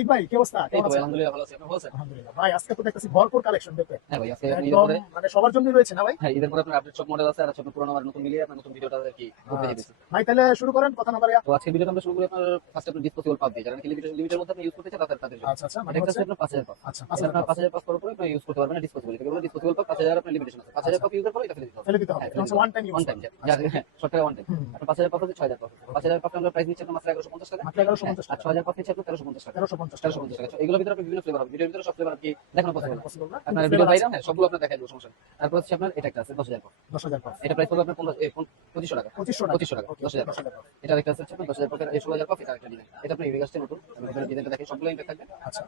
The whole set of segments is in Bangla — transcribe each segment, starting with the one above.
আতিক ভাই কি অবস্থা? এই কেমন তো ভাই আছেন? আলহামদুলিল্লাহ ভালো আছি। আপনি ভালো আছেন? আলহামদুলিল্লাহ ভাই, আজকে তো দেখতেছি ভরপুর কালেকশন দেখতে। হ্যাঁ ভাই, আজকে ঈদের একদম পরে মানে সবার জন্যই রয়েছে না ভাই? হ্যাঁ, ঈদের পরে আপনার আপডেট সব মডেল আছে আর হচ্ছে আপনার পুরোনো আর নতুন মিলিয়ে আপনার নতুন ভিডিওটা আরকি করতে আচ্ছা যেতেছি। ভাই, তাহলে শুরু করেন কথা না বাড়িয়া। তো আজকের ভিডিওটা আমরা শুরু করি আপনার ফার্স্ট আপনার ডিসপোজেবল পাপ দিয়ে, যারা নাকি লিমিটের মধ্যে আপনি ইউজ করতে চান তাদের জন্য। আচ্ছা আচ্ছা, এটা মানে একটা হচ্ছে হচ্ছে আপনার 5000 পাস। আচ্ছা এটা 5000 আপনার পাস 5000 পাস করার পরে আপনি ইউজ করতে পারবেন না ডিসপোজেবল। এটাকে বলে ডিসপোজেবল পাপ, 5000 আপনার লিমিটেশন আছে। 5000 আচ্ছা, পাপ ইউজ করার পরে এটা ফেলে দিতে হবে। ফেলে দিতে হবে। হ্যাঁ, এটা ফেলে হচ্ছে দিতে ওয়ান হবে। টাইম ইউজ ওয়ান টাইম করা। যা আচ্ছা হ্যাঁ, শর্ট টাকা ওয়ান টাইম। হুম, আপনার 5000 পাপ হচ্ছে 6000 পাপ। 5000 পাপ আমরা প্রাইস নিচ্ছি আপনার মাত্র 1150 টাকা। মাত্র হ্যাঁ, 1150 আর টাকা। 6000 পাপ নিচ্ছি আপনার 1350 টাকা। 1350 টাকা। 1350 টাকা। এগুলোর ভিতরে আপনার বিভিন্ন ফ্লেভার হবে। ভিডিওর ভিতরে সব ফ্লেভার কি দেখানো পসিবল দেখানো না। পসিবল না, কিন্তু আপনার ভিডিও ফ্লেভার বাইরে আছে। হ্যাঁ, সবগুলো আপনার দেখাই দেব, সমস্যা নেই। তারপর হচ্ছে আপনার এটা একটা আছে 10000 পাপ। 10,000 পাস। এটা প্রাইস পড়বে আপনার 2500 টাকা। 2500 টাকা। 2500 টাকা, ওকে, 10000 পাপ। 10,000 পাস। এটা আরেকটা আছে আপনার 10000 পাপের এই 16000 পাপ, এটা আরেকটা ডিজাইন। এটা আপনার ইউনিক আসছে নতুন। আমি ভিতরে ডিজাইনটা দেখাই, সবগুলো ইনটেক থাকবে। আচ্ছা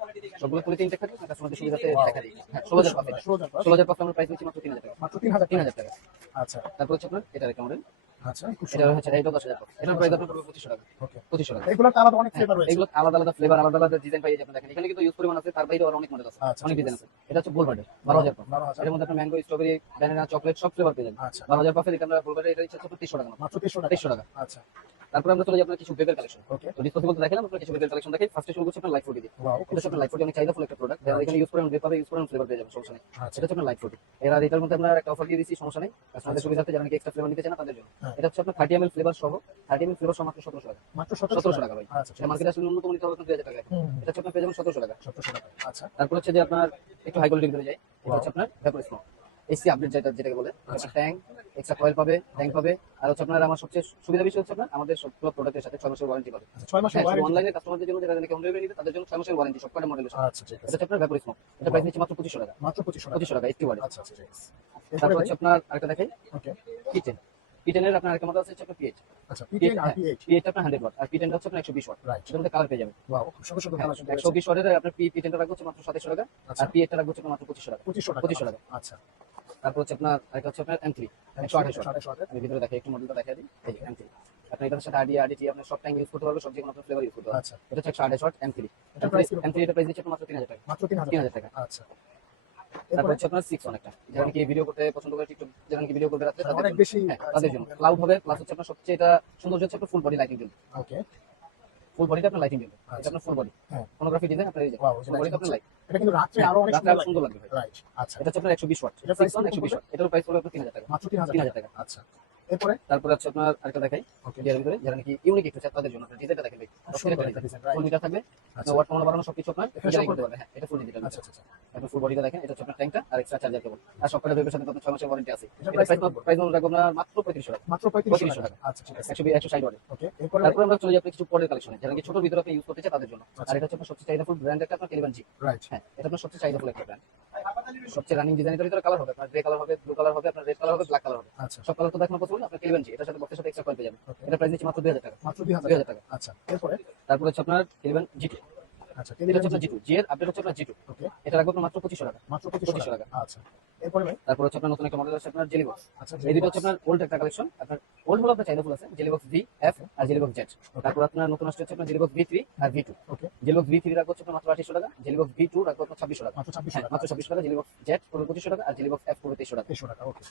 সবগুলো কুড়িতে ইনটেক থাকবে। কাস্টমারদের সুবিধাতে ওয়াও, দেখা দিই। হ্যাঁ, 16000 পাপ এটা। 16,000 পাস। 16000 পাপ আমরা প্রাইস নিচ্ছি মাত্র 3000 টাকা। মাত্র 3000 টাকা। 3000 টাকা। আচ্ছা তারপর হচ্ছে আপনার এটা আরেকটা মডেল। আচ্ছা, খুব এটা সুন্দর। হচ্ছে এটা 10000 পাপ। এটার প্রাইস আপনার পড়বে 2500 টাকা। ওকে, 2500 টাকা। এগুলোর তো আলাদা অনেক হ্যাঁ, ফ্লেভার রয়েছে। এগুলো আলাদা আলাদা ফ্লেভার, আলাদা আলাদা ডিজাইন পাই আপনি দেখেন। এখানে কিন্তু ইউজ পরিমাণ আছে, তার বাইরেও আরো অনেক মডেল আছে, আচ্ছা, অনেক ঠিক ডিজাইন আছে। আছে। এটা হচ্ছে বোলবার্ডের 12000 পাপ। 12,000। এর মধ্যে আপনার ম্যাঙ্গো, স্ট্রবেরি, ব্যানানা, চকলেট সব ফ্লেভার পেয়ে যাবেন। আচ্ছা 12000 পাপের এটা আমরা বোলবার্ডের এটা হচ্ছে আপনার 300 টাকা মাত্র। মাত্র 300 টাকা। 300 টাকা। আচ্ছা তারপর আমরা চলে যাই আপনার কিছু বেবের কালেকশন। ওকে, তো ডিসপোজেবল তো দেখালাম, আপনার কিছু বেবের কালেকশন দেখাই। ফার্স্টে শুরু করছি আপনার লাইট 40 দিয়ে। ওয়াও, এটা খুব হচ্ছে আপনার সুন্দর। লাইট 40 অনেক চাহিদাফুল একটা প্রোডাক্ট। যারা এখানে ইউজ করেন বেব পাবে, ইউজ করেন ফ্লেভার পেয়ে যাবেন, সমস্যা নেই। আচ্ছা এটা হচ্ছে আপনার লাইট 40। এর আর এটার মধ্যে আমরা একটা অফার দিয়ে দিচ্ছি, সমস্যা নেই। কাস্টমারদের সুবিধার্থে যারা নাকি এক্সট্রা ফ্লেভার নিতে চান না তাদের জন্য। হ্যাঁ, এটা হচ্ছে আপনার 30 ml ফ্লেভার সহ, 30 ml ফ্লেভার সহ মাত্র 1700 টাকা। মাত্র 1700 1700 টাকা। টাকা ভাই। আচ্ছা, ঠিক এটা আছে। মার্কেটে আসলে ন্যূনতম নিতে হবে আপনার 2000 টাকা। হুম, এটা হচ্ছে আপনার পেয়ে যাবেন 1700 টাকা। 1700 টাকা। আচ্ছা, তারপর হচ্ছে যে আপনার একটু হাই কোয়ালিটির ভিতরে যাই। এটা ওয়াও, হচ্ছে আপনার ভ্যাপর স্মোক এসি আপডেট, যেটাকে বলে। আচ্ছা, আপনার ট্যাঙ্ক, এক্সট্রা কয়েল পাবে, ট্যাঙ্ক পাবে। আর হচ্ছে আপনার আমার সবচেয়ে সুবিধা বিষয় হচ্ছে আপনার আমাদের সবগুলো প্রোডাক্টের সাথে 6 মাসের ওয়ারেন্টি পাবে। আচ্ছা 6 মাসের হ্যাঁ, শুধু ওয়ারেন্টি। অনলাইনে কাস্টমারদের জন্য, যারা নাকি হোম ডেলিভারি নিবে তাদের জন্য 6 মাসের ওয়ারেন্টি সবকটা মডেলের সাথে। আচ্ছা, ঠিক এটা আছে। হচ্ছে আপনার ভ্যাপর স্মোক। এটা প্রাইস নিচ্ছে মাত্র 2500 টাকা। মাত্র 2500 টাকা। 2500 টাকা এসটি ওয়ারেন্টি। আচ্ছা আচ্ছা, ঠিক আছে। এরপরে তারপর ভাই? হচ্ছে আপনার আরেকটা দেখাই, ওকে, কিচেন। কিচেনের আপনার আরেকটা মডেল আছে হচ্ছে আপনার পিএইচ। আচ্ছা P10 আর হ্যাঁ, P8। পিএইচটা আপনার 100 ওয়াট আর পিটেনটা হচ্ছে আপনার 120 ওয়াট। রাইট। এটার মধ্যে কালার পেয়ে যাবেন। ওয়াও, খুব সুন্দর সুন্দর হ্যাঁ, কালেকশন রয়েছে। 120 ওয়াটের আপনার পিটেনটা রাখবো হচ্ছে মাত্র 2700 টাকা। আচ্ছা, আর পিএইচটা রাখবো হচ্ছে মাত্র 2500 টাকা। 2500 টাকা। 2500 টাকা। আচ্ছা, তারপর হচ্ছে আপনার আরেকটা হচ্ছে আপনার M3 128 ওয়াট। 128 ওয়াটের। আমি ভিতরে দেখাই, একটু মডেলটা দেখাই দিই। এই যে M3, আপনি এটার সাথে আরডি আরডিটি আপনি সব টাইম ইউজ করতে পারবেন, সব যেকোনো আপনার ফ্লেভার ইউজ করতে পারবেন। আচ্ছা, এটা হচ্ছে 128 ওয়াট M3। এটা প্রাইস কিরকম? M3 এটা প্রাইস দিচ্ছে আপনার মাত্র 3000 টাকা। মাত্র 3000 3000 টাকা। আচ্ছা, তারপর এরপরে হচ্ছে আপনার 6 ওয়ান একটা, যারা নাকি ভিডিও করতে পছন্দ করে, টিকটক যারা নাকি ভিডিও করতে রাখতে তাদের অনেক জন্য। বেশি হ্যাঁ, তাদের জন্য ক্লাউড হবে, প্লাস হচ্ছে আপনার সবচেয়ে এটা সৌন্দর্য হচ্ছে আপনার ফুল বডি লাইটিং জ্বলবে। ওকে, ফুল বডিতে আপনার লাইটিং জ্বলবে। এটা আচ্ছা, আপনার ফুল বডি হ্যাঁ, ফোনোগ্রাফি ডিজাইন আপনার এই যে ওয়াও, ফুল বডিতে আপনার লাইট। এটা কিন্তু রাত্রে হ্যাঁ, আরো অনেক রাত্রে সুন্দর আরো সুন্দর লাগবে। লাগবে ভাই। রাইট, আচ্ছা, এটা হচ্ছে আপনার 120 ওয়াট। এটা 6 প্রাইস ওয়ান কত 120 পড়বে? ওয়াট। এটার প্রাইস পড়বে আপনার 3000 টাকা। মাত্র 3000 3000 টাকা। আচ্ছা, এরপরে? তারপরে হচ্ছে আপনার আরেকটা দেখাই, ওকে, এর ভিতরে যারা নাকি ইউনিক একটু চায় তাদের জন্য আপনার ডিজাইনটা দেখেন ভাই। সুন্দর একটা ডিজাইন, রাইট। ফুল মিটার থাকবে, আচ্ছা, ওয়াট কমানো বাড়ানো সবকিছু আপনার এখানে ডিজাইন সব করতে পারবে। হ্যাঁ, এটা ফুল ডিজিটাল। আচ্ছা, আচ্ছা, আপনি ফুল বডিটা দেখেন, এটা হচ্ছে আপনার ট্যাঙ্কটা আর এক্সট্রা চার্জার কেবল। আর সবকটা ভেবের সাথে আপনার 6 মাসের ওয়ারেন্টি আছে। এটা এটা প্রাইস প্রাইস কত? প্রাইস রাখবো আপনার মাত্র 3500 টাকা। মাত্র 3500 3500 টাকা। টাকা। আচ্ছা, ঠিক আছে। 160 ওয়াট। ওকে, এরপরে? তারপরে আমরা চলে যাই আপনি কিছু পরের কালেকশনে, যারা নাকি ছোট ভিতরে আপনি ইউজ করতে চান তাদের জন্য। আচ্ছা, আর এটা হচ্ছে আপনার সবচেয়ে চাহিদাফুল ব্র্যান্ড একটা আপনার কেলিবান জি। রাইট, হ্যাঁ, এটা আপনার সবচেয়ে চাহিদাফুল একটা ব্র্যান্ড। সবচেয়ে রানিং ডিজাইনের ভিতরে কালার হবে আপনার গ্রে কালার হবে, ব্লু কালার হবে, আপনার রেড কালার হবে, ব্ল্যাক কালার হবে। আচ্ছা, সব কালার তো দেখানো পসিবল না, আপনার কেলিবান জি এটার সাথে বক্সের সাথে এক্সট্রা কয়েল পেয়ে যাবেন। ওকে, এটা প্রাইস দিচ্ছি মাত্র 2000 টাকা। মাত্র 2000 2000 টাকা। আচ্ছা, এরপরে? তারপর হচ্ছে আপনার কেলিবান জি2। আচ্ছা, এটা হচ্ছে আপনার জি2, জি এর আপডেট হচ্ছে আপনার জি2। ওকে, এটা রাখবো আপনার মাত্র 2500 টাকা। মাত্র 2500 2500 টাকা। টাকা। আচ্ছা, এরপরে ভাই? তারপর হচ্ছে আপনার নতুন একটা মডেল আছে আপনার জেলি বক্স। আচ্ছা, এই দুটো হচ্ছে আপনার ওল্ড একটা কালেকশন। আপনার ওল্ড হলো আপনার চাহিদাফুল আছে, jelly box V F R jelly box Z. তারপর আপনার নতুন আসছে হচ্ছে আপনার জেলি বক্স ভি3 আর ভি2। ওকে, জেলি বক্স ভি3 রাখবো হচ্ছে আপনার মাত্র 2800 টাকা, জেলি বক্স ভি2 রাখবো আপনার 2600 টাকা। মাত্র 2600 হ্যাঁ, টাকা। মাত্র 2600 টাকা। জেলি বক্স জেড পড়বে 2500 টাকা আর জেলি বক্স এফ পড়বে 2300 টাকা। 2300 টাকা। ওকে,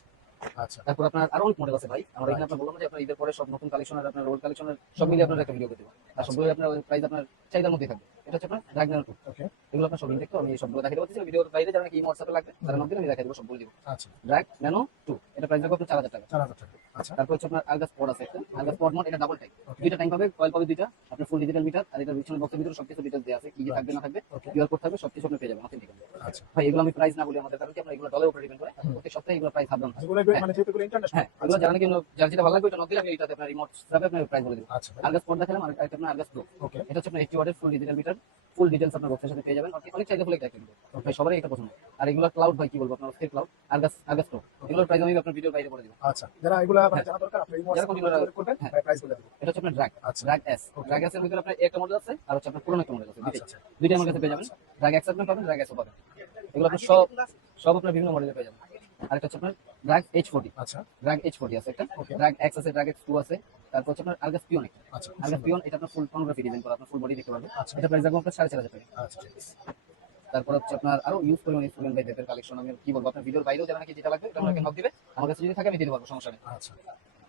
আচ্ছা, তারপর আপনার আরো অনেক মডেল আছে ভাই। আমরা এখানে আপনার বললাম যে আপনার ঈদের পরে সব নতুন কালেকশন আর আপনার ওল্ড কালেকশনের সব মিলিয়ে আপনার একটা ভিডিও করে দেবো। আর সবগুলো আপনার প্রাইস আপনার চাহিদার মধ্যে থাকবে। এটা হচ্ছে আপনার ড্রাগনার 2। ওকে, এগুলো আপনার সব দেখতে আমি সবগুলো দেখাতে পারতেছি ভিডিওর বাইরে, যারা নাকি হোয়াটসঅ্যাপে লাগবে তারা নক দিলে আমি দেখাই দেবো, সব বলে দিব। আচ্ছা, ড্রাগ ন্যানো 2, এটা প্রাইস রাখবো আপনার 4000 টাকা। 4000 টাকা। আচ্ছা, তারপর হচ্ছে আপনার আলগা স্পট আছে একটা, আলগা স্পট মোড, এটা ডাবল টাইপ। ওকে, দুইটা টাইম পাবে, কয়েল পাবে দুইটা, আপনার ফুল ডিজিটাল মিটার আর এটা পিছনের বক্সের ভিতরে সবকিছু ডিটেইলস দেওয়া আছে, কি কি থাকবে না থাকবে, ওকে, কিউআর কোড থাকবে, সবকিছু আপনি পেয়ে যাবেন অথেন্টিক। আচ্ছা, ভাই এগুলো আমি প্রাইস না বলি আমাদের, কারণ কি আমরা এগুলো ডলার উপরে ডিপেন্ড করে, প্রত্যেক সপ্তাহে এগুলো প্রাইস আপডাউন হয়। যেগুলো মানে যেহেতু এগুলো ইন্টারন্যাশনাল। হ্যাঁ, এগুলো জানা কি যার যেটা ভালো লাগবে ওটা নক দিলে আমি এটাতে আপনার রিমোট হিসাবে আপনার প্রাইস বলে দেব। আচ্ছা ভাই, আলগা স্পট দেখালাম, আর একটা আপনার আলগা প্রো। ওকে, এটা হচ্ছে আপনার 80 ওয়াটের ফুল ডিজিটাল মিটার, ফুল ডিটেইলস আপনার বক্সের সাথে পেয়ে যাবেন। অনেক চাহিদা ফুল একটা কিন্তু ভাই সবারই এটা পছন্দ। আর এগুলো ক্লাউড ভাই কি বলবো, আপনার অস্থির ক্লাউড আলগা প্রো। এগুলোর প্রাইস আমি আপনার ভিডিওর বাইরে বলে দেব। আচ্ছা, যারা এগুলা মানে জানা দরকার আপনি যারা রিমোট করবেন, হ্যাঁ, ভাই প্রাইস বলে দেব। এটা হচ্ছে আপনার ড্রাগ, আচ্ছা, ড্রাগ এস। ওকে, ড্রাগ এস এর ভিতরে আপনার একটা মডেল আছে আর হচ্ছে আপনার পুরনো একটা মডেল আছে, আচ্ছা, আচ্ছা, দুইটাই আমার কাছে পেয়ে যাবেন। ড্রাগ এক্স আপনি পাবেন, ড্রাগ এসও পাবেন। এগুলো আপনার সব সব আপনার বিভিন্ন মডেলে পেয়ে যাবেন। আরেকটা হচ্ছে আপনার ড্রাগ H40, আচ্ছা, ড্রাগ H40 আছে একটা, ওকে, ড্রাগ এক্স আছে, ড্রাগ এক্স 2 আছে। তারপর হচ্ছে আপনার আলগা পিওন একটা, আচ্ছা, আলগা পিওন, এটা আপনার ফুল ফোনোগ্রাফি ডিজাইন করা, আপনার ফুল বডি দেখতে পারবেন। আচ্ছা, এটা প্রাইস রাখবো আপনার 4500 টাকা। আচ্ছা, ঠিক আছে। তারপর হচ্ছে আপনার আরো ইউজ পরিমাণ ভাইদের কালেকশন, আমি কি বলবো, আপনার ভিডিওর বাইরেও যারা নাকি যেটা লাগবে এটা আমাকে নক দিবে, আমার কাছে যদি থাকে আমি দিতে পারবো, সমস্যা নেই। আচ্ছা,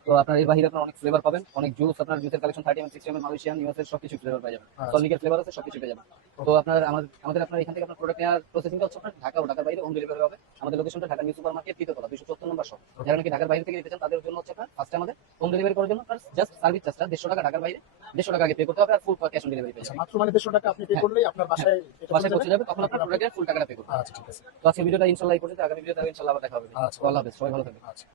তো আপনার এর বাইরে আপনার অনেক ফ্লেভার পাবেন, অনেক জুস, আপনার জুসের কালেকশন 30 60 মালয়েশিয়ান, ইউএসএর সবকিছু ফ্লেভার পাওয়া যাবে। আচ্ছা। সনিকের ফ্লেভার আছে, সবকিছু পেয়ে যাবেন। তো আপনার আমাদের আপনার এখান থেকে আপনার প্রোডাক্ট নেওয়ার প্রসেসিংটা হচ্ছে আপনার ঢাকা ও ঢাকার বাইরে হোম ডেলিভারি হবে। আমাদের লোকেশনটা ঢাকা নিউ সুপার মার্কেট তৃতীয়তলা 274 নম্বর শপ। যারা নাকি ঢাকার বাইরে থেকে নিতে চান তাদের জন্য হচ্ছে আপনার ফার্স্টে আমাদের হোম ডেলিভারি করার জন্য আপনার জাস্ট সার্ভিস চার্জটা 150 টাকা, ঢাকার বাইরে 150 টাকা আগে পে করতে হবে, আর ফুল ক্যাশ অন ডেলিভারি পেয়ে আচ্ছা, যাবেন। মাত্র মানে 150 টাকা আপনি পে করলেই আপনার বাসায় এটা বাসায় চলে পৌঁছে যাবে, তখন আপনার প্রোডাক্টের ফুল টাকাটা পে করতে হবে। আচ্ছা, ঠিক আছে। তো আজকে ভিডিওটা ইনশাআল্লাহ এই পর্যন্ত, আগামী ভিডিওতে ইনশাআল্লাহ আবার দেখা হবে। আচ্ছা। তো আল্লাহ হাফেজ, সবাই ভালো থাকবেন। আচ্ছা।